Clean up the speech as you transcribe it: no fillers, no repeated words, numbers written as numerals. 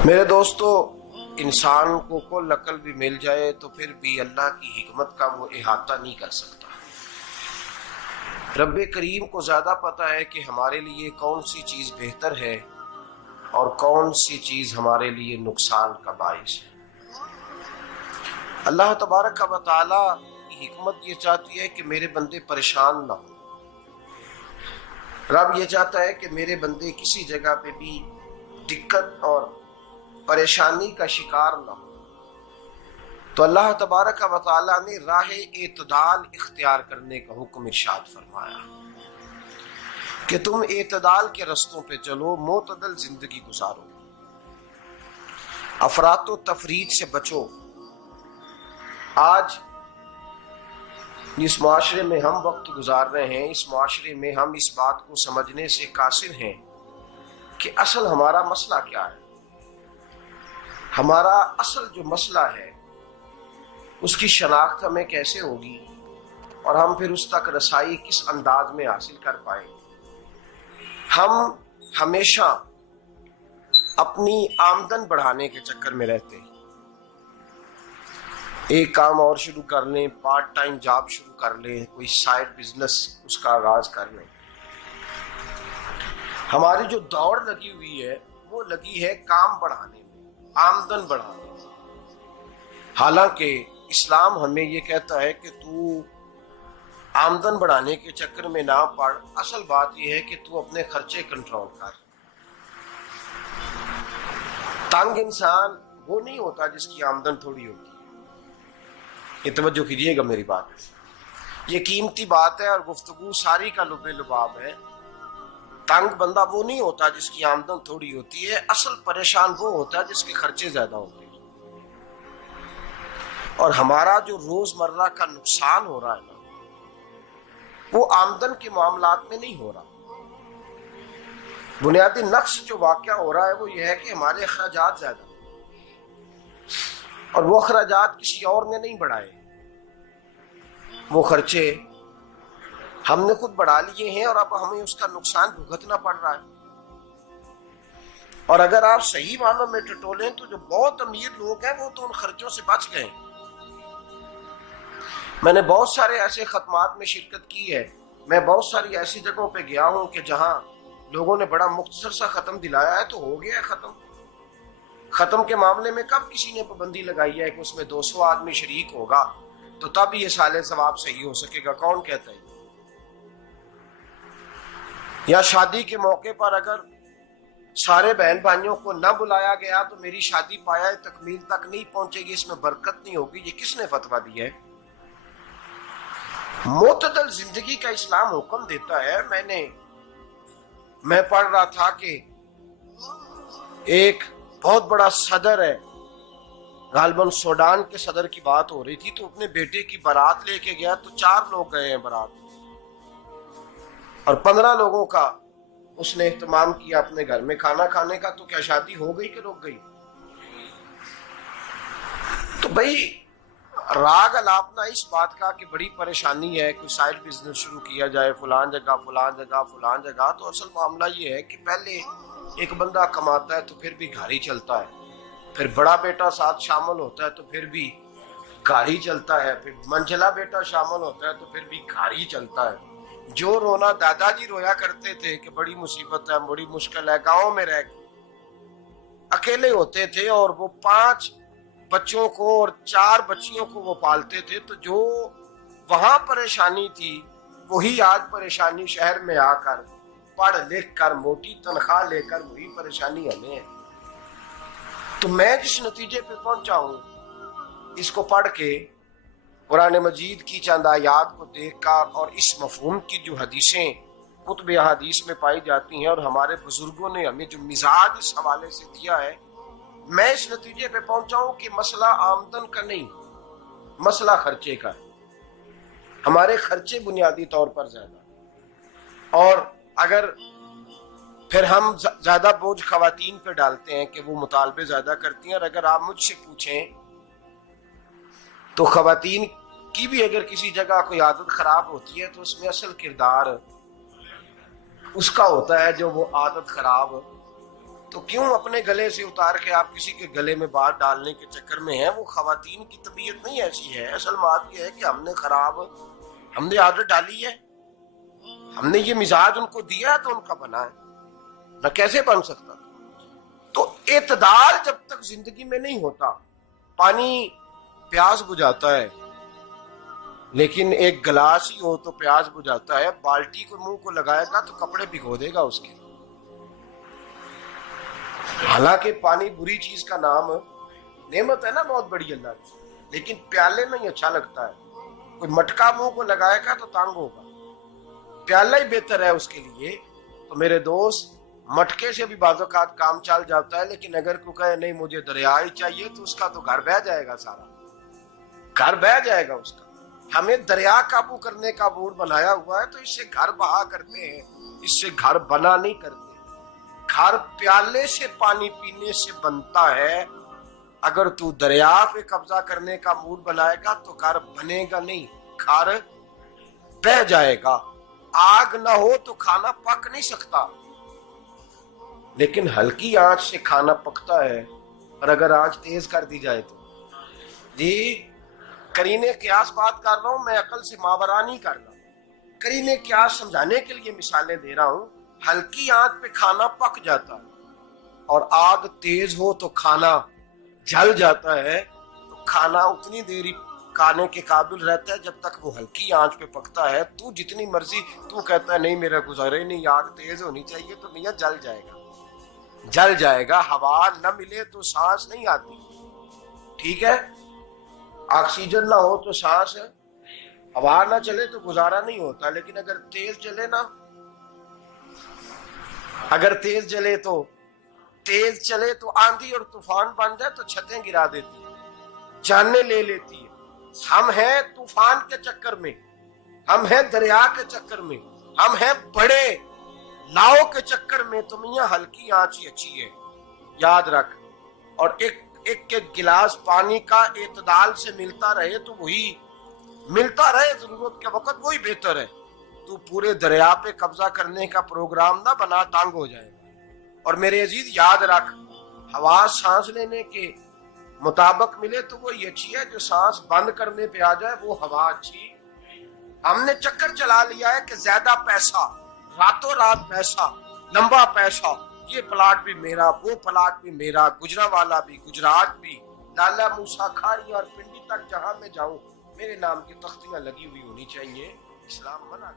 मेरे दोस्तों, इंसान को कुल अकल भी मिल जाए तो फिर भी अल्लाह की हिकमत का वो इहाता नहीं कर सकता। रब्बे करीम को ज्यादा पता है कि हमारे लिए कौन सी चीज बेहतर है और कौन सी चीज हमारे लिए नुकसान का बाइस है। अल्लाह तबारक व तआला की हिकमत ये चाहती है कि मेरे बंदे परेशान ना हो। रब ये चाहता है कि मेरे बंदे किसी जगह पे भी दिक्कत और परेशानी का शिकार न हो। तो अल्लाह तबारक व तआला ने राह एतदाल इख्तियार करने का हुक्म इरशाद फरमाया कि तुम एतदाल के रस्तों पे चलो, मोतदल जिंदगी गुजारो, अफरातो तफरीद से बचो। आज जिस माशरे में हम वक्त गुजार रहे हैं, इस माशरे में हम इस बात को समझने से कासिर हैं कि असल हमारा मसला क्या है। हमारा असल जो मसला है उसकी शनाख्त हमें कैसे होगी और हम फिर उस तक रसाई किस अंदाज में हासिल कर पाए। हम हमेशा अपनी आमदन बढ़ाने के चक्कर में रहते हैं। एक काम और शुरू कर लें, पार्ट टाइम जॉब शुरू कर लें, कोई साइड बिजनेस उसका आगाज कर लें। हमारी जो दौड़ लगी हुई है वो लगी है काम बढ़ाने में, आमदन बढ़ाने में। हालांकि इस्लाम हमें ये कहता है कि तू आमदन बढ़ाने के चक्कर में ना पड़। असल बात यह है कि तू अपने खर्चे कंट्रोल कर। तंग इंसान वो नहीं होता जिसकी आमदन थोड़ी होती है। ये तवज्जो कीजिएगा मेरी बात, ये कीमती बात है और गुफ्तगू सारी का लुबे लुबाब है। तंग बंदा वो नहीं होता जिसकी आमदन थोड़ी होती है। असल परेशान वो होता है जिसके खर्चे ज्यादा होते हैं। और हमारा जो रोजमर्रा का नुकसान हो रहा है ना, वो आमदन के मामलात में नहीं हो रहा। बुनियादी नक्श जो वाकया हो रहा है वो ये है कि हमारे अखराजात ज्यादा, और वो अखराजात किसी और ने नहीं बढ़ाए। वो खर्चे हमने खुद बढ़ा लिए हैं और अब हमें उसका नुकसान भुगतना पड़ रहा है। और अगर आप सही मानों में टटोलें तो जो बहुत अमीर लोग हैं वो तो उन खर्चों से बच गए। मैंने बहुत सारे ऐसे खत्मात में शिरकत की है। मैं बहुत सारी ऐसी जगहों पे गया हूं कि जहां लोगों ने बड़ा मुख्तसर सा खत्म दिलाया है तो हो गया है खत्म। खत्म के मामले में कब किसी ने पाबंदी लगाई है कि उसमें 200 आदमी शरीक होगा तो तब ये साले सवाब सही हो सकेगा? कौन कहता है? या शादी के मौके पर अगर सारे बहन भाइयों को न बुलाया गया तो मेरी शादी पाया तकमील तक नहीं पहुंचेगी, इसमें बरकत नहीं होगी। ये किसने फतवा दिया है? मोतदल जिंदगी का इस्लाम हुक्म देता है। मैं पढ़ रहा था कि एक बहुत बड़ा सदर है, गालबन सूडान के सदर की बात हो रही थी, तो अपने बेटे की बारात लेके गया तो 4 लोग गए हैं बारात और 15 लोगों का उसने एहतमाम किया अपने घर में खाना खाने का। तो क्या शादी हो गई कि रुक गई? तो भाई राग अलापना इस बात का कि बड़ी परेशानी है, कोई साइड बिजनेस शुरू किया जाए फलान जगह फलान जगह फलान जगह। तो असल मामला ये है कि पहले एक बंदा कमाता है तो फिर भी घर ही चलता है, फिर बड़ा बेटा साथ शामिल होता है तो फिर भी घर ही चलता है, फिर मंझला बेटा शामिल होता है तो फिर भी घर ही चलता है। जो रोना दादाजी रोया करते थे कि बड़ी मुसीबत है, बड़ी मुश्किल है, गाँव में रह अकेले होते थे और वो 5 बच्चों को और 4 बच्चियों को वो पालते थे। तो जो वहां परेशानी थी वही आज परेशानी शहर में आकर पढ़ लिख कर मोटी तनख्वाह लेकर वही परेशानी हमें है। तो मैं जिस नतीजे पे पहुंचा हूं इसको पढ़ के, कुरान मजीद की चंद आयात को देखकर और इस मफहूम की जो हदीसें कुतुब हदीस में पाई जाती हैं और हमारे बुजुर्गों ने हमें जो मिजाज इस हवाले से दिया है, मैं इस नतीजे पे पहुंचा हूं कि मसला आमदन का नहीं, मसला खर्चे का है। हमारे खर्चे बुनियादी तौर पर ज्यादा, और अगर फिर हम ज्यादा बोझ खवातीन पे डालते हैं कि वो मुतालबे ज्यादा करती हैं। और अगर आप मुझसे पूछें तो खवातीन की भी अगर किसी जगह कोई आदत खराब होती है तो उसमें असल किरदार उसका होता है जो वो आदत खराब तो क्यों अपने गले से उतार के आप किसी के गले में बात डालने के चक्कर में हैं? वो खवातीन की तबीयत नहीं ऐसी है। असल बात यह है कि हमने आदत डाली है, हमने ये मिजाज उनको दिया तो उनका बना है, न कैसे बन सकता। तो एतदाल जब तक जिंदगी में नहीं होता, पानी प्यास बुझाता है, लेकिन एक गिलास ही हो तो प्यास बुझाता है। बाल्टी को मुंह को लगाएगा तो कपड़े भिगो देगा उसके। हालांकि पानी बुरी चीज का नाम नेमत है ना, बहुत बड़ी अल्लाह की, लेकिन प्याले में ही अच्छा लगता है। कोई मटका मुंह को लगाएगा तो तंग होगा, प्याला ही बेहतर है उसके लिए। तो मेरे दोस्त, मटके से भी बाज़-औक़ात काम चल जाता है, लेकिन अगर कोई कहे नहीं मुझे दरिया ही चाहिए तो उसका तो घर बह जाएगा, सारा घर बह जाएगा उसका। हमें दरिया काबू करने का मूड बनाया हुआ है, तो इससे घर बहा करते हैं, इससे घर बना नहीं करते। घर प्याले से पानी पीने से बनता है। अगर तू दरिया पे कब्जा करने का मूड बनाएगा तो घर बनेगा नहीं, घर बह जाएगा। आग ना हो तो खाना पक नहीं सकता, लेकिन हल्की आंच से खाना पकता है। और अगर आंच तेज कर दी जाए तो जी, करीने क्यास बात कर रहा हूं मैं, अकल से मावरा नहीं कर रहा। करीने क्यास समझाने के लिए मिसालें दे रहा हूं। हल्की आंच पे खाना पक जाता है और आग तेज हो तो खाना जल जाता है। तो खाना उतनी देर खाने के काबिल रहता है जब तक वो हल्की आंच पे पकता है। तू जितनी मर्जी तू कहता है नहीं मेरा गुजारे नहीं, आग तेज होनी चाहिए, तो मियां जल जाएगा, जल जाएगा। हवा न मिले तो सांस नहीं आती, ठीक है। ऑक्सीजन ना हो तो सांस है, हवा ना चले तो गुजारा नहीं होता। लेकिन अगर तेज चले ना, अगर तेज चले तो आंधी और तूफान बन जाए तो छतें गिरा देती है, जाने ले लेती है। हम हैं तूफान के चक्कर में, हम हैं दरिया के चक्कर में, हम हैं बड़े नाव के चक्कर में। तो मियां हल्की आंच ही अच्छी है, याद रख। और एक गिलास पानी का एतदाल से मिलता रहे तो वही मिलता रहे, जरूरत के वक्त वही बेहतर है। तू पूरे दरिया पे कब्जा करने का प्रोग्राम ना बना, तंग हो जाएगा। और मेरे अजीज याद रख, हवा सांस लेने के मुताबिक मिले तो वो अच्छी है, जो सांस बंद करने पे आ जाए वो हवा अच्छी। हमने चक्कर चला लिया है कि ज्यादा पैसा, रातों रात पैसा, लंबा पैसा, ये प्लाट भी मेरा, वो प्लाट भी मेरा, गुजरांवाला भी, गुजरात भी, लाला मूसा खाड़ी और पिंडी तक जहां मैं जाऊं मेरे नाम की तख्तियां लगी हुई होनी चाहिए। इस्लाम मना